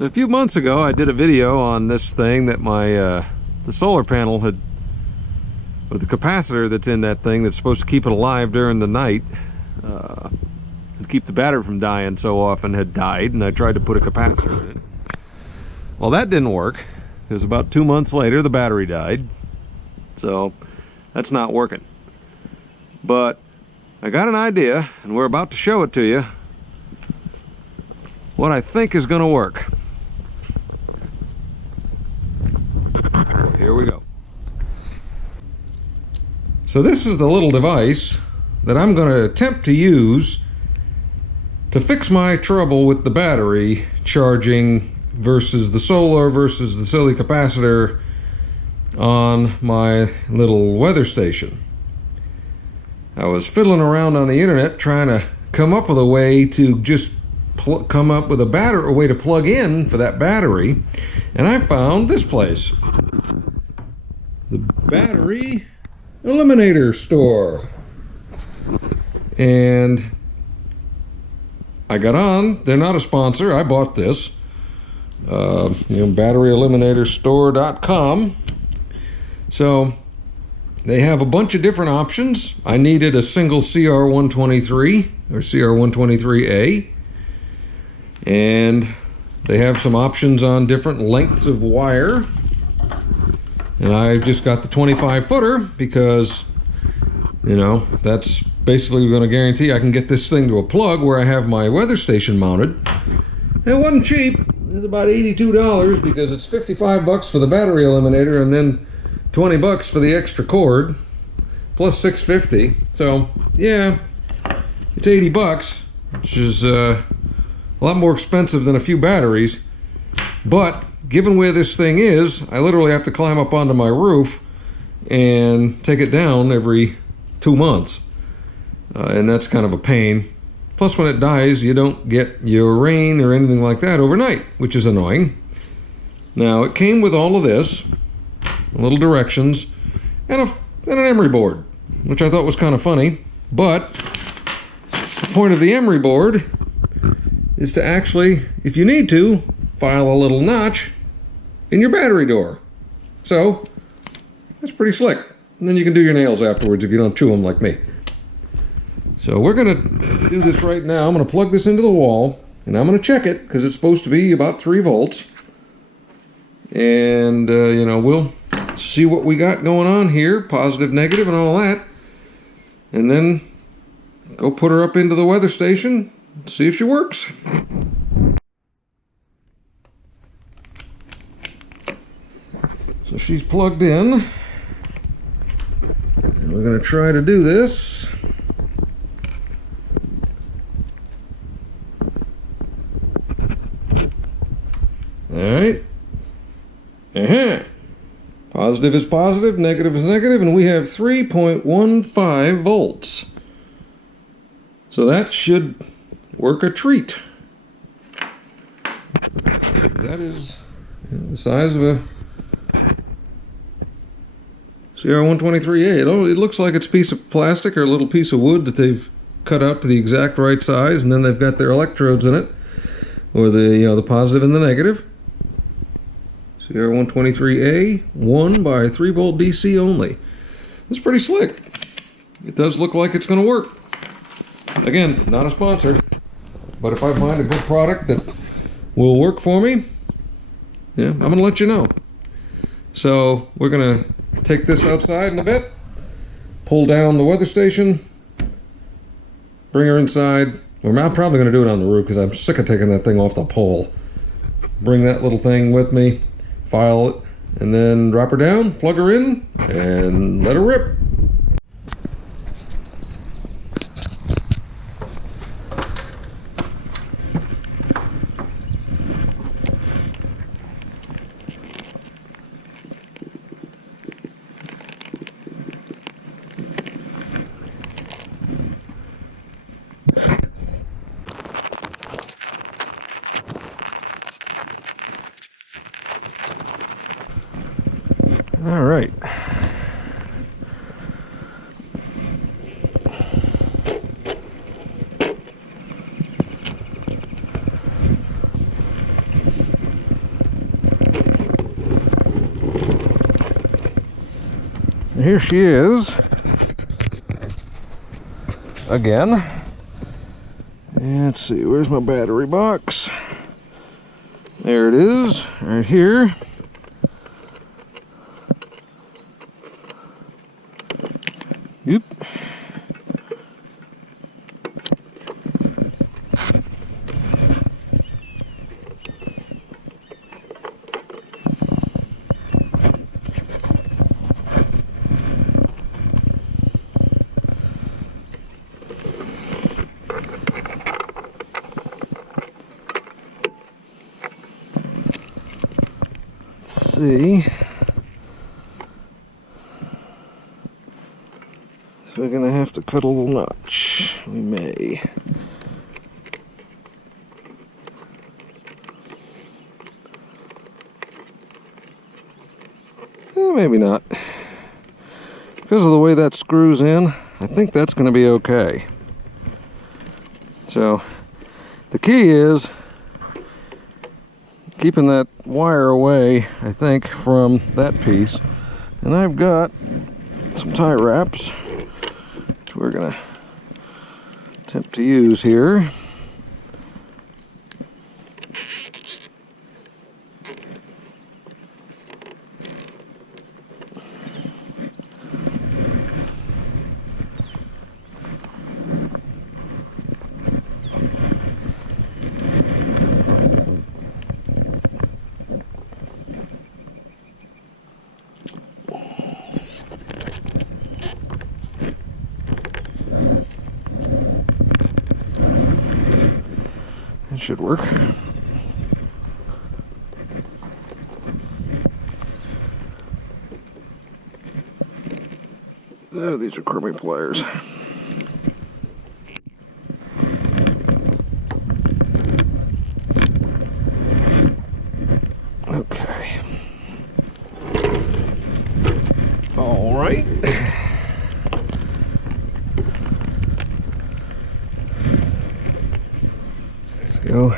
So a few months ago I did a video on this thing that my the solar panel had, with the capacitor that's in that thing that's supposed to keep it alive during the night and keep the battery from dying so often, had died, and I tried to put a capacitor in it. Well, that didn't work. It was about 2 months later the battery died, so that's not working. But I got an idea, and we're about to show it to you, what I think is going to work. Here we go. So this is the little device that I'm going to attempt to use to fix my trouble with the battery charging versus the solar versus the silly capacitor on my little weather station. I was fiddling around on the internet trying to come up with a way to just come up with a way to plug in for that battery, and I found this place, the Battery Eliminator store. And I got on. They're not a sponsor. I bought this. BatteryEliminatorStore.com. So they have a bunch of different options. I needed a single CR123 or CR123A. And they have some options on different lengths of wire. And I just got the 25 footer because, you know, that's basically going to guarantee I can get this thing to a plug where I have my weather station mounted. And it wasn't cheap. It was about $82 because it's $55 for the battery eliminator and then $20 for the extra cord, plus $6.50. So yeah, it's $80, which is a lot more expensive than a few batteries. But given where this thing is, I literally have to climb up onto my roof and take it down every 2 months. And that's kind of a pain. Plus, when it dies, you don't get your rain or anything like that overnight, which is annoying. Now, it came with all of this, little directions, and an emery board, which I thought was kind of funny. But the point of the emery board is to actually, if you need to, file a little notch in your battery door. So that's pretty slick. And then you can do your nails afterwards if you don't chew them like me. So we're going to do this right now. I'm going to plug this into the wall, and I'm going to check it because it's supposed to be about 3 volts. And, you know, we'll see what we got going on here, positive, negative, and all that. And then go put her up into the weather station, see if she works. So she's plugged in. And we're going to try to do this. Alright. Positive is positive, negative is negative, and we have 3.15 volts. So that should work a treat. That is the size of a CR123A. It looks like it's a piece of plastic or a little piece of wood that they've cut out to the exact right size, and then they've got their electrodes in it, or the positive and the negative. CR123A, 1 by 3 volt DC only. It's pretty slick. It does look like it's going to work. Again, not a sponsor, but if I find a good product that will work for me, yeah, I'm going to let you know. So we're going to take this outside in a bit, pull down the weather station, bring her inside. Or I'm probably going to do it on the roof because I'm sick of taking that thing off the pole. Bring that little thing with me, file it, and then drop her down, plug her in, and let her rip. All right. And here she is again. And let's see, where's my battery box? There it is, right here. Yep. See, so we're gonna have to cut a little notch. We may. Maybe not. Because of the way that screws in, I think that's gonna be okay. So, the key is keeping that wire away, I think, from that piece. And I've got some tie wraps, which we're gonna attempt to use here. Should work. Oh, these are chroming pliers. Okay. All right. Go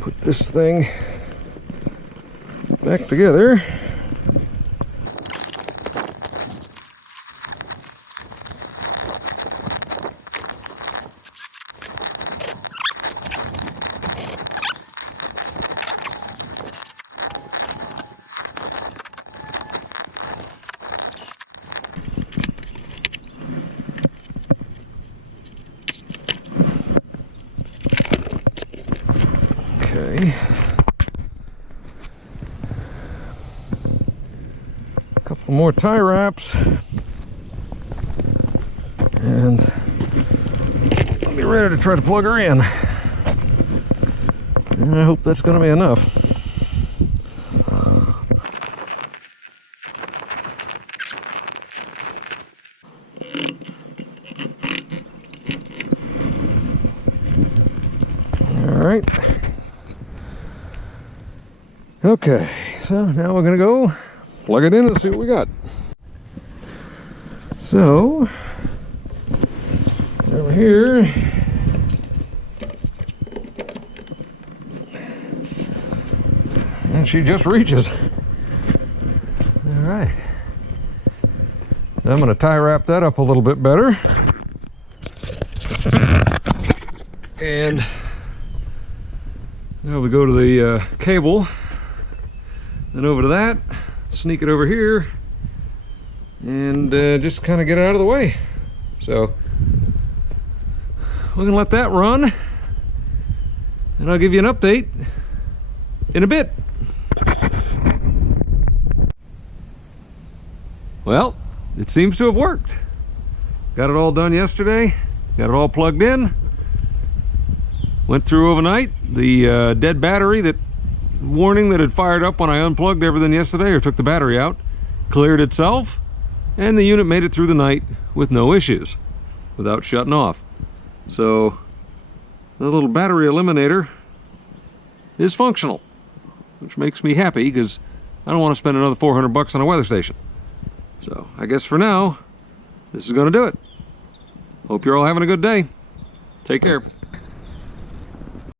put this thing back together. Okay. A couple more tie wraps. And I'll be ready to try to plug her in. And I hope that's going to be enough. All right. Okay, so now we're gonna go plug it in and see what we got. So, over here, and she just reaches. All right. I'm gonna tie wrap that up a little bit better. And now we go to the cable. Then over to that, sneak it over here, and just kind of get it out of the way. So we're gonna let that run, and I'll give you an update in a bit. Well, it seems to have worked. Got it all done yesterday, got it all plugged in, went through overnight. The dead battery that warning that had fired up when I unplugged everything yesterday or took the battery out cleared itself, and the unit made it through the night with no issues without shutting off. So the little battery eliminator is functional, which makes me happy because I don't want to spend another 400 bucks on a weather station. So I guess for now this is going to do it. Hope you're all having a good day. Take care.